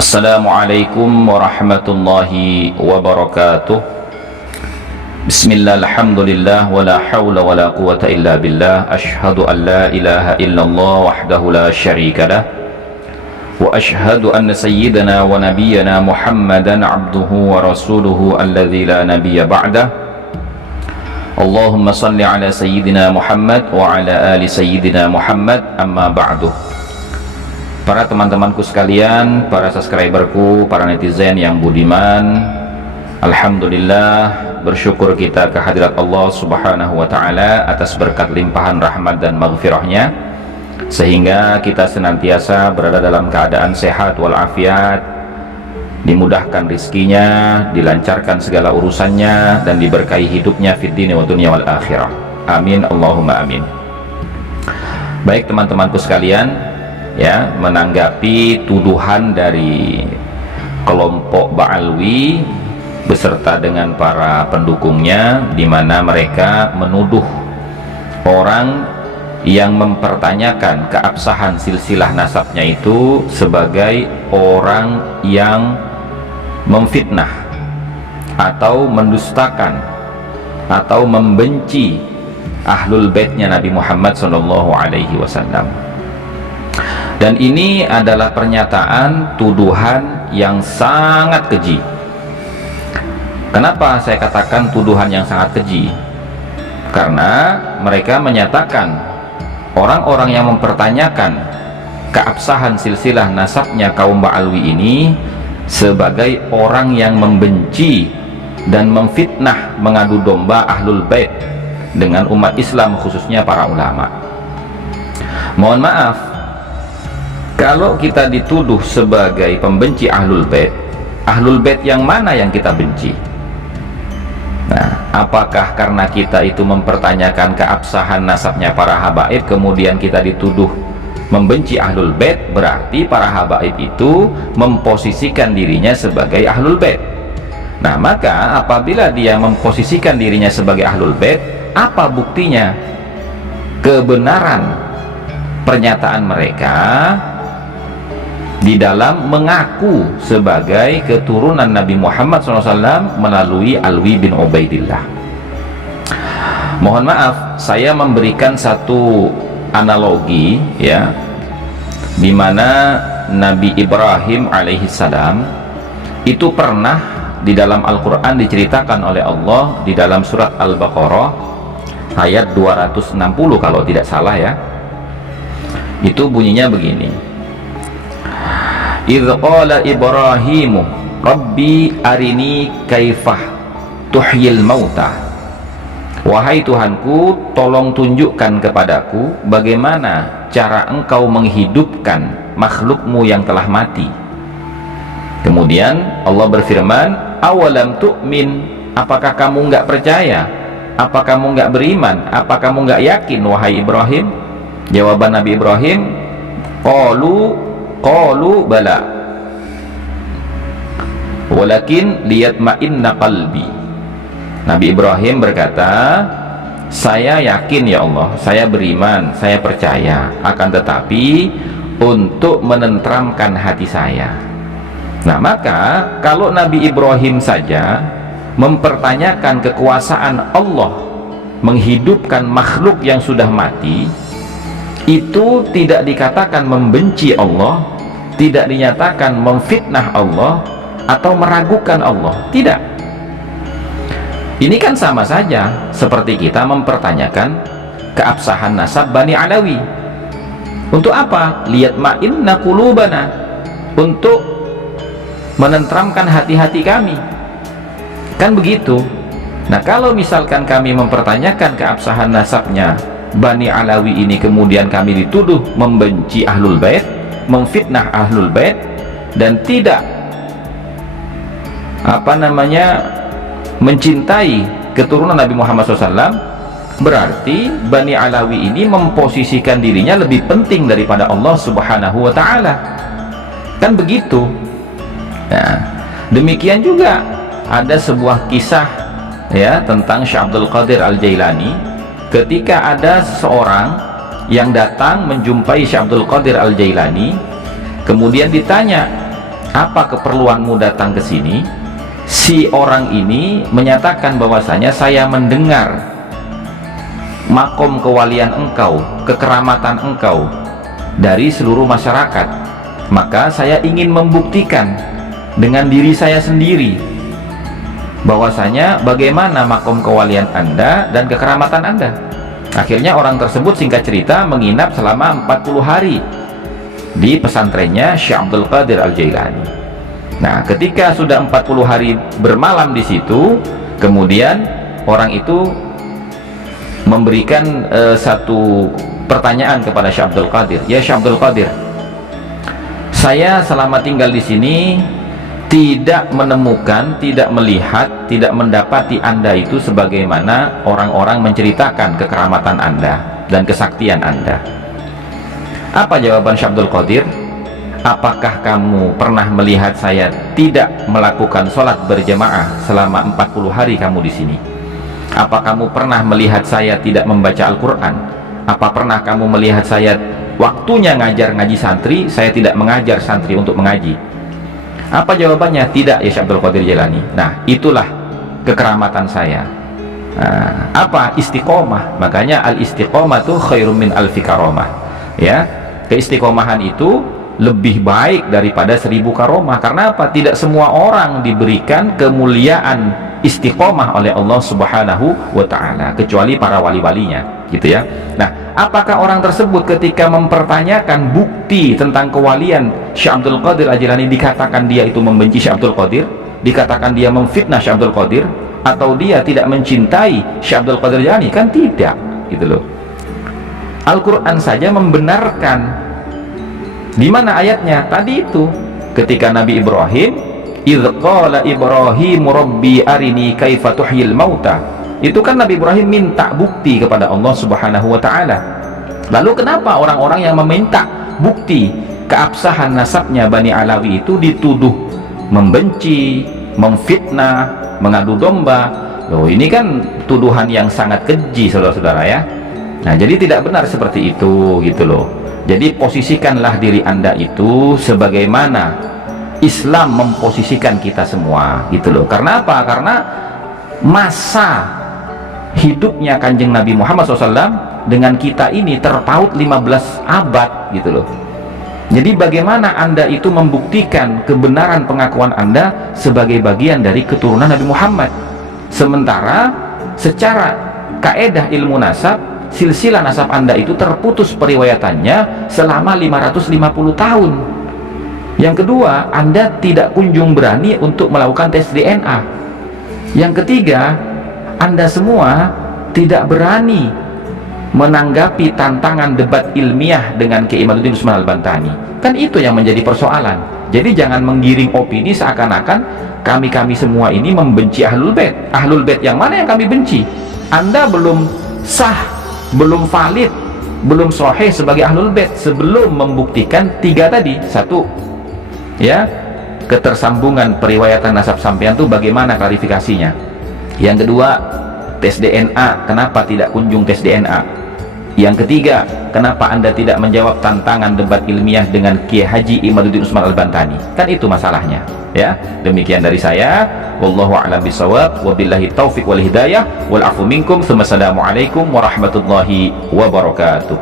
Assalamualaikum warahmatullahi wabarakatuh. Bismillah, alhamdulillah, wala hawla wala quwata illa billah. Ashhadu an la ilaha illallah wahdahu la syarika lah, wa ashhadu anna sayyidana wa nabiyyana Muhammadan abduhu wa rasuluhu alladzi la nabiyya ba'dah. Allahumma salli ala sayyidina Muhammad wa ala ali sayyidina Muhammad, amma ba'du. Para teman-temanku sekalian, para subscriberku, para netizen yang budiman, alhamdulillah, bersyukur kita kehadirat Allah subhanahu wa ta'ala atas berkat limpahan rahmat dan maghfirahnya, sehingga kita senantiasa berada dalam keadaan sehat walafiat, dimudahkan rizkinya, dilancarkan segala urusannya, dan diberkahi hidupnya fid dini wa dunya wal akhirah. Amin, Allahumma amin. Baik teman-temanku sekalian, ya, menanggapi tuduhan dari kelompok Ba'alwi beserta dengan para pendukungnya, di mana mereka menuduh orang yang mempertanyakan keabsahan silsilah nasabnya itu sebagai orang yang memfitnah atau mendustakan atau membenci ahlul baitnya Nabi Muhammad SAW. Dan ini adalah pernyataan tuduhan yang sangat keji. Kenapa saya katakan tuduhan yang sangat keji? Karena mereka menyatakan orang-orang yang mempertanyakan keabsahan silsilah nasabnya kaum Ba'alwi ini sebagai orang yang membenci dan memfitnah, mengadu domba ahlul bait dengan umat Islam, khususnya para ulama. Mohon maaf, kalau kita dituduh sebagai pembenci ahlul bait yang mana yang kita benci? Nah, apakah karena kita itu mempertanyakan keabsahan nasabnya para habaib, kemudian kita dituduh membenci ahlul bait, berarti para habaib itu memposisikan dirinya sebagai ahlul bait. Nah, maka apabila dia memposisikan dirinya sebagai ahlul bait, apa buktinya kebenaran pernyataan mereka di dalam mengaku sebagai keturunan Nabi Muhammad SAW melalui Alwi bin Ubaidillah? Mohon maaf, saya memberikan satu analogi, ya, di mana Nabi Ibrahim alaihissalam itu pernah di dalam Al-Quran diceritakan oleh Allah di dalam surat Al-Baqarah ayat 260 kalau tidak salah, ya. Itu bunyinya begini: idz qala Ibrahimu Rabbi arini kaifah tuhyil mauta. Wahai Tuhanku, tolong tunjukkan kepadaku bagaimana cara engkau menghidupkan makhlukmu yang telah mati. Kemudian Allah berfirman, awalam tu'min, apakah kamu nggak percaya? Apa kamu nggak beriman? Apa kamu nggak yakin, wahai Ibrahim? Jawaban Nabi Ibrahim, qalu bala walakin liyatma'inna qalbi. Nabi Ibrahim berkata, saya yakin ya Allah, saya beriman, saya percaya, akan tetapi untuk menenteramkan hati saya. Nah, maka kalau Nabi Ibrahim saja mempertanyakan kekuasaan Allah menghidupkan makhluk yang sudah mati, itu tidak dikatakan membenci Allah, tidak dinyatakan memfitnah Allah atau meragukan Allah. Tidak. Ini kan sama saja seperti kita mempertanyakan keabsahan nasab Bani Alawi. Untuk apa? Liyatma'inna qulubana, untuk menenteramkan hati-hati kami. Kan begitu. Nah, kalau misalkan kami mempertanyakan keabsahan nasabnya Bani Alawi ini, kemudian kami dituduh membenci ahlul bait, memfitnah ahlul bait, dan tidak mencintai keturunan Nabi Muhammad SAW, berarti Bani Alawi ini memposisikan dirinya lebih penting daripada Allah Subhanahu wa ta'ala. Kan begitu. Nah, demikian juga ada sebuah kisah, ya, tentang Syekh Abdul Qadir Al-Jailani. Ketika ada seseorang yang datang menjumpai Syekh Abdul Qadir Al-Jailani, kemudian ditanya, apa keperluanmu datang ke sini? Si orang ini menyatakan bahwasanya saya mendengar makom kewalian engkau, kekeramatan engkau dari seluruh masyarakat, maka saya ingin membuktikan dengan diri saya sendiri bahwasanya bagaimana makom kewalian Anda dan kekeramatan Anda. Akhirnya orang tersebut singkat cerita menginap selama 40 hari di pesantrennya Syekh Abdul Qadir Al-Jailani. Nah, ketika sudah 40 hari bermalam di situ, kemudian orang itu memberikan satu pertanyaan kepada Syekh Abdul Qadir. Ya Syekh Abdul Qadir, saya selama tinggal di sini tidak menemukan, tidak melihat, tidak mendapati Anda itu sebagaimana orang-orang menceritakan kekeramatan Anda dan kesaktian Anda. Apa jawaban Syekh Abdul Qadir? Apakah kamu pernah melihat saya tidak melakukan sholat berjamaah selama 40 hari kamu di sini? Apa kamu pernah melihat saya tidak membaca Al-Quran? Apa pernah kamu melihat saya waktunya ngajar ngaji santri, saya tidak mengajar santri untuk mengaji? Apa jawabannya? Tidak ya Syekh Abdul Qadir Jailani. Nah, itulah kekeramatan saya. Nah, apa? Istiqomah. Makanya al-istiqomah itu khairum min alfi karomah. Ya, keistiqomahan itu lebih baik daripada 1000 karomah. Karena apa? Tidak semua orang diberikan kemuliaan istiqomah oleh Allah Subhanahu wa ta'ala, kecuali para wali-walinya, gitu ya. Nah, apakah orang tersebut ketika mempertanyakan bukti tentang kewalian Syekh Abdul Qadir Al-Jailani dikatakan dia itu membenci Syekh Abdul Qadir, dikatakan dia memfitnah Syekh Abdul Qadir, atau dia tidak mencintai Syekh Abdul Qadir Al-Jailani? Kan tidak, gitu loh. Al-Quran saja membenarkan. Di mana ayatnya? Tadi itu ketika Nabi Ibrahim, idz qala Ibrahim rabbi arini kaifa tuhyil mauta, itu kan Nabi Ibrahim minta bukti kepada Allah Subhanahu wa ta'ala. Lalu kenapa orang-orang yang meminta bukti keabsahan nasabnya Bani Alawi itu dituduh membenci, memfitnah, mengadu domba? Loh, ini kan tuduhan yang sangat keji, saudara-saudara ya. Nah, jadi tidak benar seperti itu, gitu loh. Jadi posisikanlah diri Anda itu sebagaimana Islam memposisikan kita semua, gitu loh. Karena apa? Karena masa hidupnya Kanjeng Nabi Muhammad SAW dengan kita ini terpaut 15 abad, gitu loh. Jadi bagaimana Anda itu membuktikan kebenaran pengakuan Anda sebagai bagian dari keturunan Nabi Muhammad, sementara secara kaedah ilmu nasab, silsilah nasab Anda itu terputus periwayatannya selama 550 tahun. Yang kedua, Anda tidak kunjung berani untuk melakukan tes DNA. Yang ketiga, Anda semua tidak berani menanggapi tantangan debat ilmiah dengan Kiai Imaduddin Usman Al-Bantani. Kan itu yang menjadi persoalan. Jadi jangan menggiring opini seakan-akan kami-kami semua ini membenci Ahlul Bait. Ahlul Bait yang mana yang kami benci? Anda belum sah, belum valid, belum sahih sebagai Ahlul Bait sebelum membuktikan 3 tadi. 1, ya, ketersambungan periwayatan nasab sampean itu bagaimana klarifikasinya? Yang kedua, tes DNA, kenapa tidak kunjung tes DNA? Yang ketiga, kenapa Anda tidak menjawab tantangan debat ilmiah dengan Kiai Haji Imaduddin Usman Al-Bantani? Kan itu masalahnya, ya. Demikian dari saya, wallahu a'lam bishawab, wabillahi taufiq wal hidayah, wal afu minkum, assalamualaikum warahmatullahi wabarakatuh.